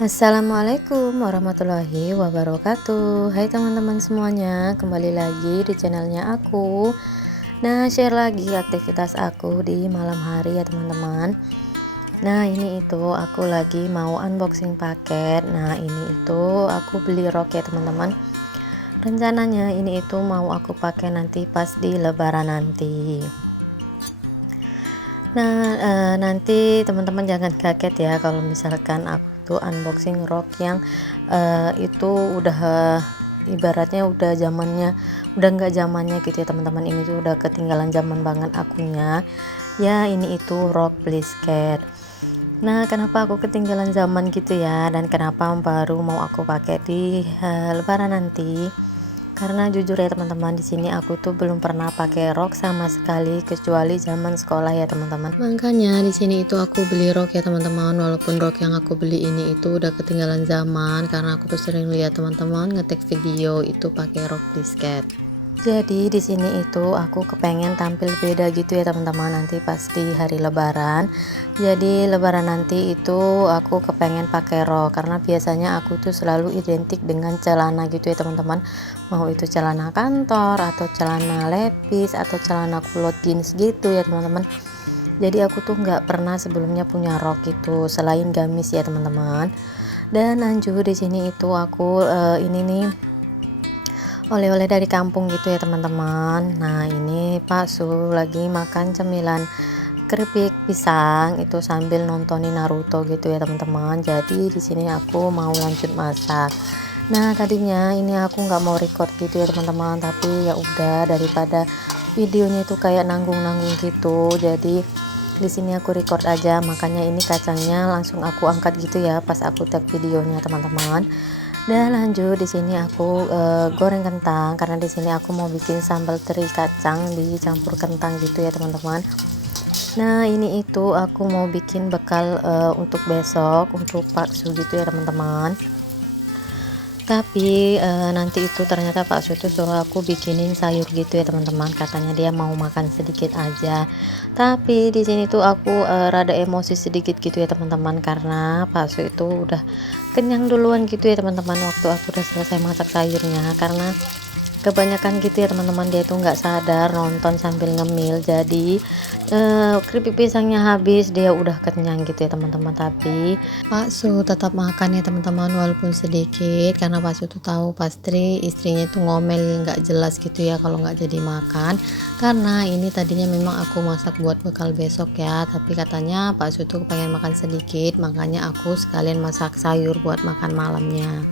Assalamualaikum warahmatullahi wabarakatuh. Hai teman-teman semuanya, kembali lagi di channelnya aku. Nah, share lagi aktivitas aku di malam hari ya teman-teman. Nah, ini itu aku lagi mau unboxing paket. Nah, ini itu aku beli rok ya teman-teman. Rencananya ini itu mau aku pakai nanti pas di lebaran nanti. Nah, nanti teman-teman jangan kaget ya kalau misalkan aku tuh unboxing rok yang itu udah ibaratnya udah zamannya udah nggak zamannya gitu ya teman-teman. Ini tuh udah ketinggalan zaman banget akunya ya. Ini itu rok Plisket. Nah, kenapa aku ketinggalan zaman gitu ya, dan kenapa baru mau aku pakai di lebaran nanti? Karena jujur ya teman-teman, di sini aku tuh belum pernah pakai rok sama sekali kecuali zaman sekolah ya teman-teman. Makanya di sini itu aku beli rok ya teman-teman, walaupun rok yang aku beli ini itu udah ketinggalan zaman karena aku tuh sering lihat teman-teman ngetek video itu pakai rok Plisket. Jadi di sini itu aku kepengen tampil beda gitu ya teman-teman nanti pas di hari lebaran. Jadi lebaran nanti itu aku kepengen pakai rok karena biasanya aku tuh selalu identik dengan celana gitu ya teman-teman. Mau itu celana kantor atau celana lepis atau celana kulot jeans gitu ya teman-teman. Jadi aku tuh nggak pernah sebelumnya punya rok itu selain gamis ya teman-teman. Dan lanjut di sini itu aku ini nih oleh-oleh dari kampung gitu ya teman-teman. Nah, ini Pak Su lagi makan cemilan keripik pisang itu sambil nontonin Naruto gitu ya teman-teman. Jadi di sini aku mau lanjut masak. Nah, tadinya ini aku nggak mau record gitu ya teman-teman, tapi ya udah daripada videonya itu kayak nanggung-nanggung gitu. Jadi di sini aku record aja, makanya ini kacangnya langsung aku angkat gitu ya pas aku tag videonya teman-teman. Dan lanjut di sini aku goreng kentang karena di sini aku mau bikin sambal teri kacang dicampur kentang gitu ya teman-teman. Nah, ini itu aku mau bikin bekal untuk besok untuk bakso gitu ya teman-teman. Tapi nanti itu ternyata Pak Su tuh suruh aku bikinin sayur gitu ya teman-teman, katanya dia mau makan sedikit aja. Tapi di sini tuh aku rada emosi sedikit gitu ya teman-teman, karena Pak Su itu udah kenyang duluan gitu ya teman-teman waktu aku udah selesai masak sayurnya. Karena kebanyakan gitu ya teman-teman, dia itu nggak sadar nonton sambil ngemil, jadi keripik pisangnya habis dia udah kenyang gitu ya teman-teman. Tapi Pak Su tetap makan ya teman-teman walaupun sedikit, karena Pak Su tuh tahu pasti istrinya itu ngomel nggak jelas gitu ya kalau nggak jadi makan. Karena ini tadinya memang aku masak buat bekal besok ya, tapi katanya Pak Su tuh pengen makan sedikit, makanya aku sekalian masak sayur buat makan malamnya.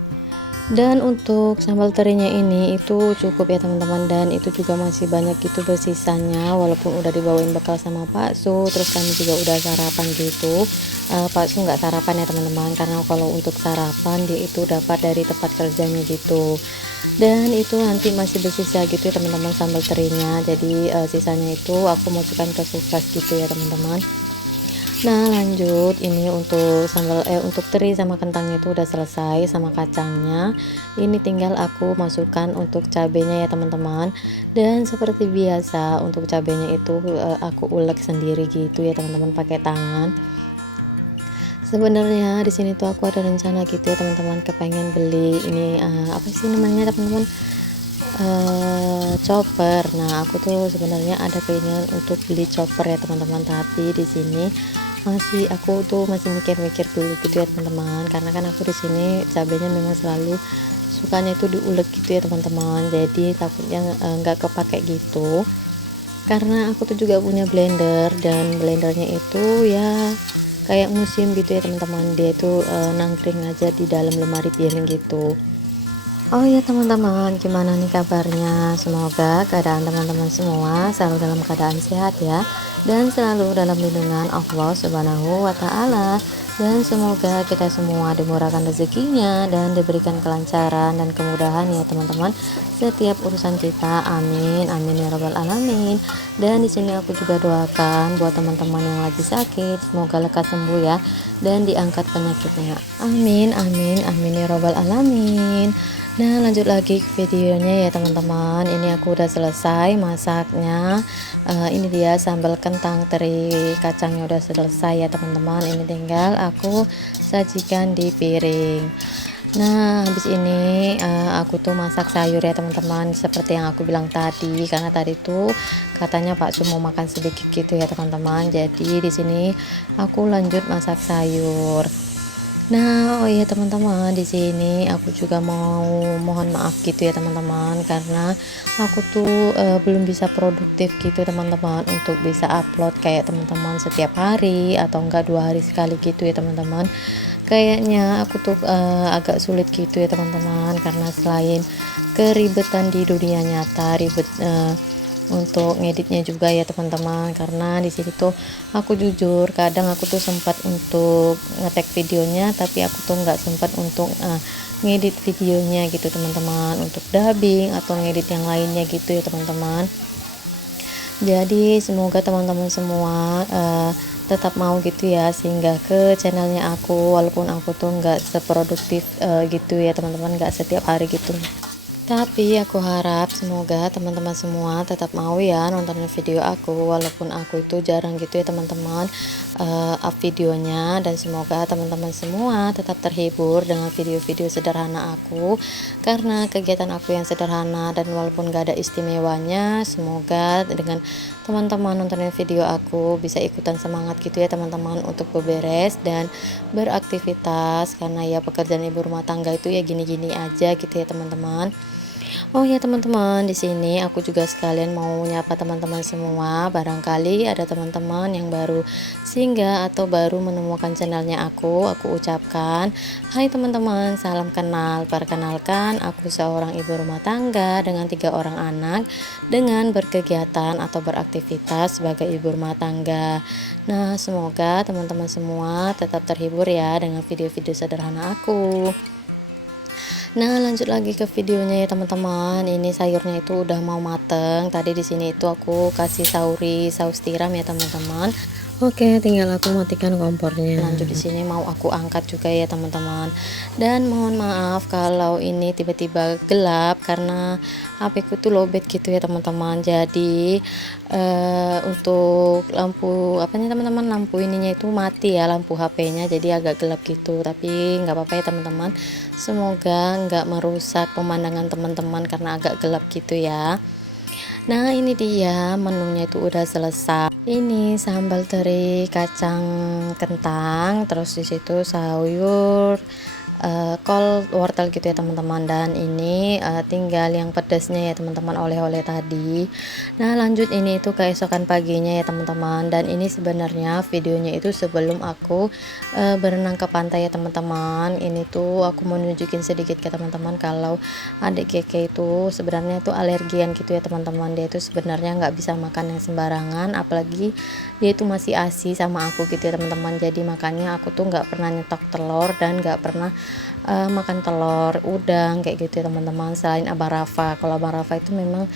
Dan untuk sambal terinya ini itu cukup ya teman-teman, dan itu juga masih banyak gitu bersisanya walaupun udah dibawain bekal sama Pak Su. Terus kami juga udah sarapan gitu. Pak Su nggak sarapan ya teman-teman, karena kalau untuk sarapan dia itu dapat dari tempat kerjanya gitu. Dan itu nanti masih bersisa gitu ya teman-teman sambal terinya, jadi sisanya itu aku masukkan ke kulkas gitu ya teman-teman. Nah, lanjut ini untuk sambal untuk teri sama kentangnya itu udah selesai sama kacangnya. Ini tinggal aku masukkan untuk cabenya ya teman-teman. Dan seperti biasa untuk cabenya itu aku ulek sendiri gitu ya teman-teman pakai tangan. Sebenarnya di sini tuh aku ada rencana gitu ya teman-teman, kepengen beli ini apa sih namanya teman-teman, chopper. Nah, aku tuh sebenarnya ada keinginan untuk beli chopper ya teman-teman, tapi di sini aku tuh masih mikir-mikir dulu gitu ya teman-teman, karena kan aku di sini cabenya memang selalu sukanya itu diulek gitu ya teman-teman, jadi takutnya nggak kepake gitu. Karena aku tuh juga punya blender, dan blendernya itu ya kayak musim gitu ya teman-teman, dia itu nangkring aja di dalam lemari piring gitu. Oh ya teman-teman, gimana nih kabarnya? Semoga keadaan teman-teman semua selalu dalam keadaan sehat ya, dan selalu dalam lindungan Allah Subhanahu wa Ta'ala. Dan semoga kita semua dimurahkan rezekinya dan diberikan kelancaran dan kemudahan ya teman-teman setiap urusan kita. Amin amin ya rabbal alamin. Dan di sini aku juga doakan buat teman-teman yang lagi sakit, semoga lekas sembuh ya dan diangkat penyakitnya. Amin amin amin ya rabbal alamin. Nah, lanjut lagi ke videonya ya teman-teman. Ini aku udah selesai masaknya. Ini dia sambal kentang teri kacangnya udah selesai ya teman-teman. Ini tinggal aku sajikan di piring. Nah, habis ini aku tuh masak sayur ya teman-teman, seperti yang aku bilang tadi, karena tadi tuh katanya Pak Su mau makan sedikit gitu ya teman-teman. Jadi di sini aku lanjut masak sayur. Nah, oh iya teman-teman, di sini aku juga mau mohon maaf gitu ya teman-teman, karena aku tuh belum bisa produktif gitu teman-teman untuk bisa upload kayak teman-teman setiap hari atau enggak 2 hari sekali gitu ya teman-teman. Kayaknya aku tuh agak sulit gitu ya teman-teman, karena selain keribetan di dunia nyata, ribet untuk ngeditnya juga ya teman-teman, karena di sini tuh aku jujur kadang aku tuh sempat untuk ngetek videonya, tapi aku tuh nggak sempat untuk ngedit videonya gitu teman-teman, untuk dubbing atau ngedit yang lainnya gitu ya teman-teman. Jadi semoga teman-teman semua tetap mau gitu ya, sehingga ke channelnya aku, walaupun aku tuh nggak seproduktif gitu ya teman-teman, nggak setiap hari gitu. Tapi aku harap semoga teman-teman semua tetap mau ya nonton video aku, walaupun aku itu jarang gitu ya teman-teman up videonya, dan semoga teman-teman semua tetap terhibur dengan video-video sederhana aku, karena kegiatan aku yang sederhana dan walaupun gak ada istimewanya, semoga dengan teman-teman nontonin video aku bisa ikutan semangat gitu ya teman-teman untuk beberes dan beraktivitas, karena ya pekerjaan ibu rumah tangga itu ya gini-gini aja gitu ya teman-teman. Oh ya teman-teman, di sini aku juga sekalian mau nyapa teman-teman semua. Barangkali ada teman-teman yang baru singgah atau baru menemukan channelnya aku ucapkan, hai teman-teman, salam kenal. Perkenalkan, aku seorang ibu rumah tangga dengan 3 orang anak, dengan berkegiatan atau beraktivitas sebagai ibu rumah tangga. Nah, semoga teman-teman semua tetap terhibur ya dengan video-video sederhana aku. Nah, lanjut lagi ke videonya ya teman-teman. Ini sayurnya itu udah mau mateng. Tadi di sini itu aku kasih saus tiram ya teman-teman. Oke, tinggal aku matikan kompornya. Lanjut di sini mau aku angkat juga ya teman-teman. Dan mohon maaf kalau ini tiba-tiba gelap karena HP ku tuh lowbat gitu ya teman-teman. Jadi untuk lampu apa nih teman-teman, lampu ininya itu mati ya, lampu HP-nya, jadi agak gelap gitu. Tapi nggak apa-apa ya teman-teman. Semoga nggak merusak pemandangan teman-teman karena agak gelap gitu ya. Nah, ini dia menunya itu udah selesai. Ini sambal teri kacang kentang, terus di situ sayur kol wortel gitu ya teman-teman, dan ini tinggal yang pedasnya ya teman-teman, oleh-oleh tadi. Nah, lanjut ini itu keesokan paginya ya teman-teman, dan ini sebenarnya videonya itu sebelum aku berenang ke pantai ya teman-teman. Ini tuh aku mau nunjukin sedikit ke teman-teman kalau adik Keke itu sebenarnya tuh alergian gitu ya teman-teman. Dia itu sebenarnya nggak bisa makan yang sembarangan, apalagi dia itu masih ASI sama aku gitu ya teman-teman. Jadi makanya aku tuh nggak pernah nyetok telur dan nggak pernah makan telur udang kayak gitu ya teman-teman, selain Abang Rafa. Kalau Abang Rafa itu memang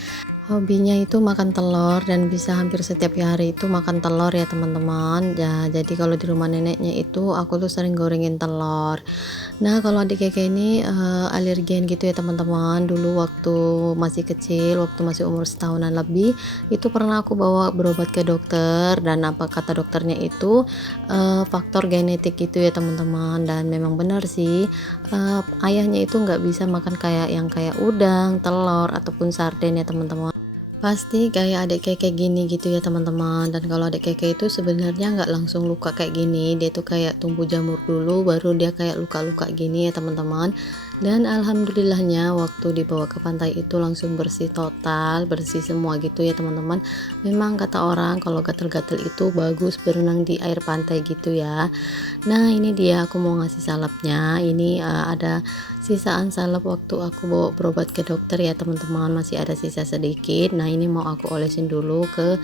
hobinya itu makan telur dan bisa hampir setiap hari itu makan telur ya teman-teman ya. Jadi kalau di rumah neneknya itu aku tuh sering gorengin telur. Nah, kalau adik Keke ini alergen gitu ya teman-teman. Dulu waktu masih kecil, waktu masih umur setahunan lebih, itu pernah aku bawa berobat ke dokter, dan apa kata dokternya itu faktor genetik gitu ya teman-teman. Dan memang benar sih, ayahnya itu nggak bisa makan kayak udang, telur ataupun sarden ya teman-teman. Pasti kayak adik Keke gini gitu ya teman-teman. Dan kalau adik Keke itu sebenarnya nggak langsung luka kayak gini, dia tuh kayak tumbuh jamur dulu baru dia kayak luka-luka gini ya teman-teman. Dan alhamdulillahnya waktu dibawa ke pantai itu langsung bersih total, bersih semua gitu ya teman-teman. Memang kata orang kalau gatel-gatel itu bagus berenang di air pantai gitu ya. Nah, ini dia aku mau ngasih salapnya. Ini ada sisaan salep waktu aku bawa berobat ke dokter ya teman-teman, masih ada sisa sedikit. Nah, ini mau aku olesin dulu ke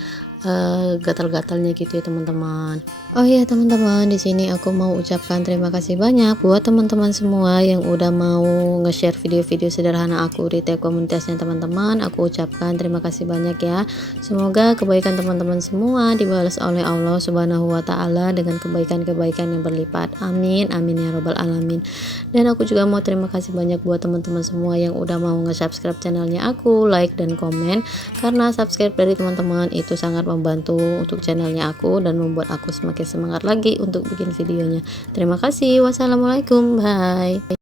gatal-gatalnya gitu ya teman-teman. Oh iya teman-teman, di sini aku mau ucapkan terima kasih banyak buat teman-teman semua yang udah mau nge-share video-video sederhana aku di tab komunitasnya teman-teman. Aku ucapkan terima kasih banyak ya. Semoga kebaikan teman-teman semua dibalas oleh Allah Subhanahu wa taala dengan kebaikan-kebaikan yang berlipat. Amin amin ya robbal alamin. Dan aku juga mau terima terima kasih banyak buat teman-teman semua yang udah mau nge-subscribe channelnya aku, like dan komen, karena subscribe dari teman-teman itu sangat membantu untuk channelnya aku dan membuat aku semakin semangat lagi untuk bikin videonya. Terima kasih. Wassalamualaikum, bye.